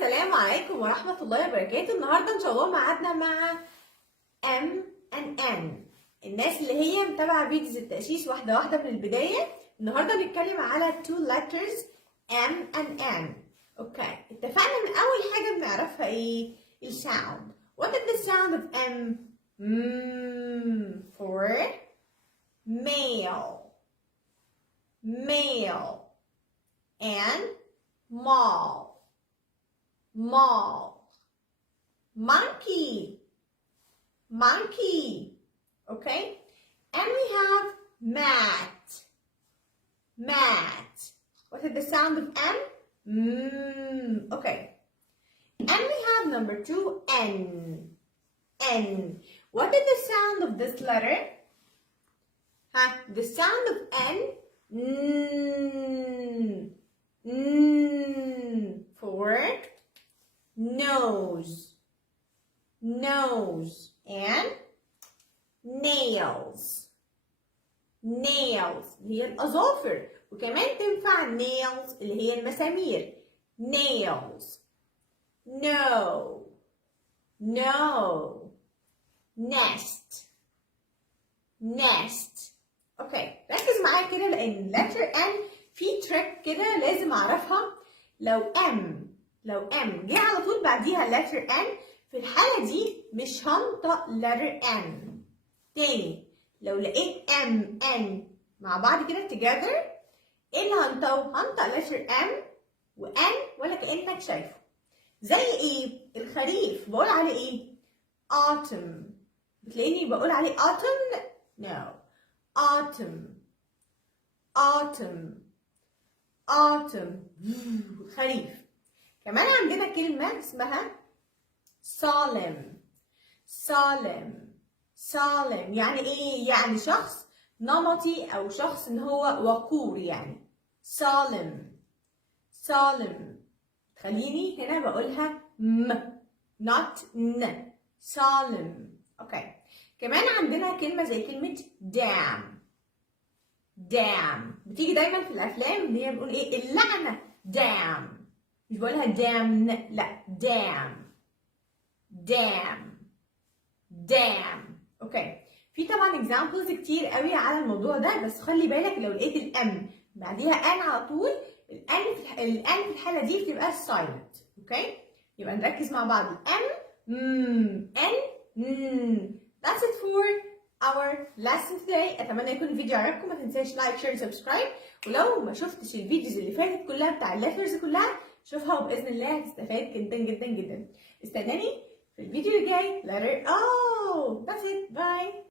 السلام عليكم ورحمة الله وبركاته. النهاردة إن شاء الله ميعادنا مع M and N. الناس اللي هي متابعة فيديوز التأسيس واحدة واحدة من البداية، النهاردة بنتكلم على two letters M and N. اوكي، اتفقنا من أول حاجة بنعرفها إيه؟ الساوند. What is the sound of M? For male. Male. And mall. Mall. Monkey. Monkey. Okay? And we have mat. Mat. What is the sound of M? Okay. And we have number 2, N. N. What is the sound of this letter? The sound of N. For nose. Nose. And nails. Nails اللي هي الأظافر، وكمان تنفع nails اللي هي المسامير. Nails. No. No. Nest. Nest. اوكي، ركز معايا كده لأن letter N في تريك كده لازم أعرفها. لو M جه على طول بعديها letter N، في الحالة دي مش هنطق letter N. تاني، لو لقيت M N مع بعض كده together، ايه اللي هنطقه؟ هنطق letter M و N ولا كأنك شايفه. زي ايه؟ الخريف بقول عليه ايه؟ autumn. بتلاقيني بقول عليه autumn؟ no. autumn. autumn. autumn. خريف. كمان عندنا كلمة اسمها صالم. صالم. صالم يعني ايه؟ يعني شخص نمطي او شخص ان هو وقور يعني. صالم. صالم. خليني هنا بقولها not ن. صالم. اوكي. كمان عندنا كلمة زي كلمة damn. damn بتيجي دايما في الافلام اللي هي بنقول ايه؟ اللعنة. damn. مش بقولها damn لا damn. damn. damn. اوكي، في طبعا examples كتير قوي على الموضوع ده، بس خلي بالك لو لقيت الام بعديها ان على طول، الان في الحالة دي بتبقى silent. اوكي، يبقى نركز مع بعض. الام ان. That's it for our lesson today. اتمنى يكون الفيديو عجبكم. ما تنساش لايك شير سبسكرايب، ولو ما شفتش الفيديوز اللي فاتت كلها بتاع الليترز كلها شوفها، وباذن الله هتستفاد جدا جدا جدا. استناني في الفيديو الجاي. letter O. That's it. Bye.